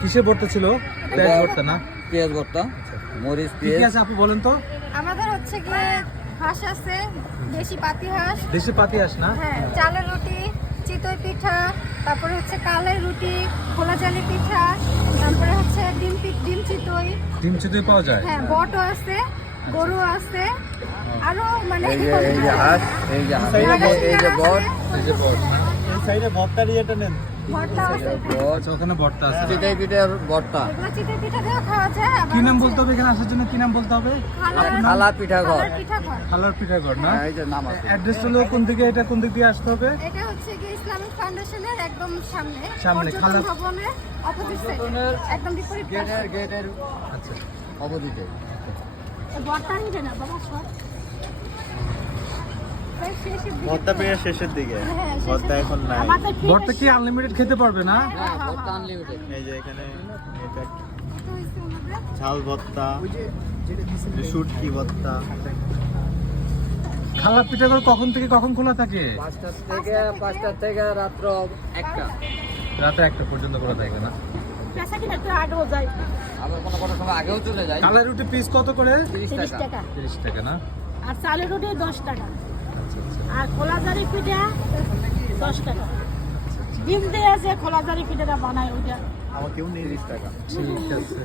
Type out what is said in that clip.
কিসের ভর্তা ছিল? পেঁয়াজ ভর্তা না? পেঁয়াজ ভর্তা, মরিচ, কি কি পেঁয়াজ। আছে আপু বলেন তো? আমাদের হচ্ছে গিয়ে হাঁস আছে, দেশি পাতি হাঁস, দেশি পাতি হাঁস না? হ্যাঁ, চালের রুটি, চিতই পিঠা, তারপরে হচ্ছে কালের রুটি, খোলা জালি পিঠা, তারপরে হচ্ছে ডিম চিতই, ডিম চিতই পাওয়া যায়? হ্যাঁ, বটও আছে, গরু আছে, আরো মানে এই যে হাঁস, এই যে হাঁস, এই যে বট, এই যে বট। এই সাইডে ভর্তার ইয়েটা নেন। ভর্তা আছে। বট, আচ্ছা, ওখানে ভর্তা আছে। চিতই পিঠার ভর্তা, এগুলো চিতই পিঠা দিয়েও খাওয়া যায়। আবার কি নাম হচ্ছে বলতে হবে এখানে আসার জন্য? কি নাম বলতে হবে? খালা পিঠা ঘর। কালার পিঠা ঘর। খালার পিঠাঘর না? এই যে নাম আছে। অ্যাড্রেস হলো কোন দিকে? এটা কোন দিক দিয়ে আসতে হবে? এটা হচ্ছে গিয়ে ইসলামিক ফাউন্ডেশনের একদম সামনে, সামনে, পর্যটন খালা- ভবনের অপোজিট সাইডে, একদম বিপরীত পাশে। গেটের আচ্ছা, অপোজিটে। ভর্তা নিবে না বাবা সব। প্রায় শেষের দিকে। ভর্তা পেয়ে শেষের দিকে, হ্যাঁ, শেষের ভর্তা দিকে। এখন নাই। আমাদের free ভর্তা কি আনলিমিটেড খেতে পারবে না? হ্যাঁ, ভর্তা আনলিমিটেড। এই যে এখানে এটা কত হয়েছে ওনাদের? ঝাল ভর্তা, শুটকি ভর্তা। খালার পিঠাঘর কখন থেকে কখন খোলা থাকে? 5টা থেকে রাত্র 1টা। রাতে 1টা পর্যন্ত খোলা থাকে না? পেশা কিনা একটু আগেও যায়। আবার কোনো সময় আগেও চলে যায়। কালার রুটি পিস কত করে? 30 30 টাকা। টাকা। 30 টাকা না? আর চালের রুটি 10 টাকা। আচ্ছা আচ্ছা। আর খোলা জারি পিঠা 10 টাকা। ডিম দিয়ে যে খোলা জারি পিঠাটা বানায় ওইটা আমাকেও নেই 30 টাকা। ঠিক আছে।